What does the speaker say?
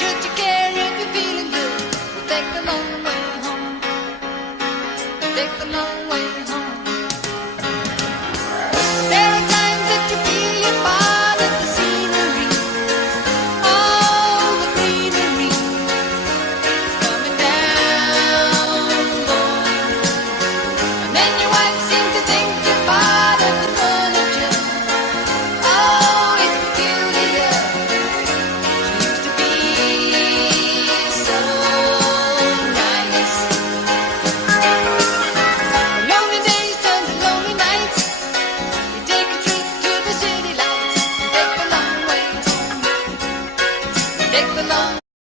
should you care if you're feeling good? We'll take the long way home. Take the long way